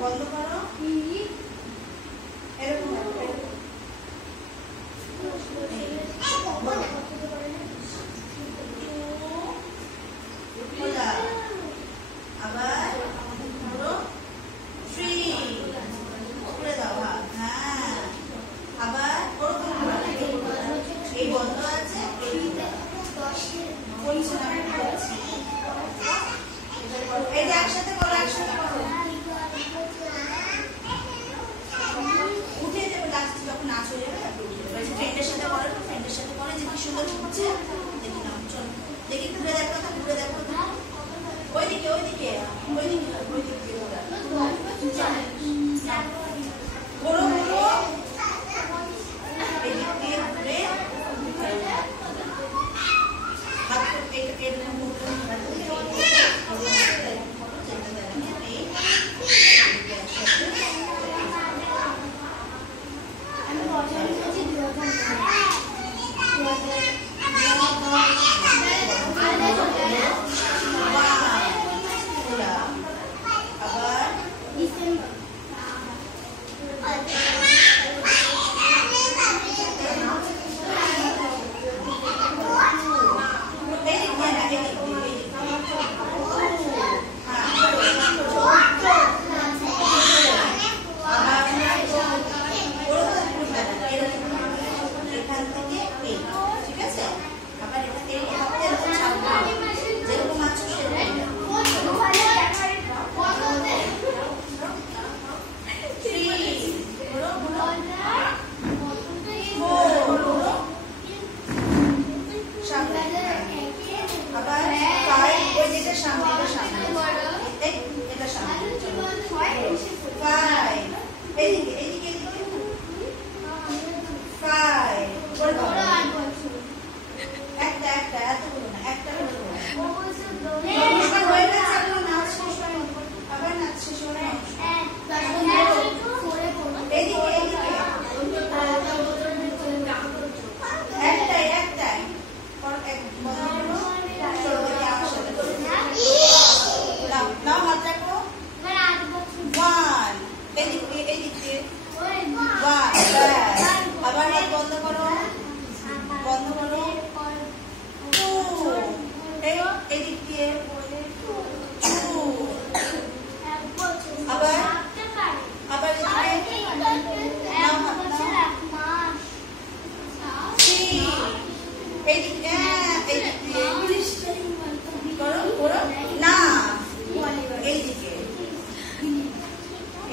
বন্ধ করো এরকম আবার ধরো 3 করে দাও হ্যাঁ আবার এই বন্ধ আছে এই যে একসাথে করো উঠে যাবে লাস্টে যখন নাচ হয়ে যাবে ফ্রেন্ডের সাথে করো ফ্রেন্ডের সাথে করে যে কি সুন্দর হচ্ছে দেখি নাও চলো দেখি ঘুরে দেখো ওইদিকে ঘোরো এদিক দিয়ে ঘুরে হাত করতে এরকম এই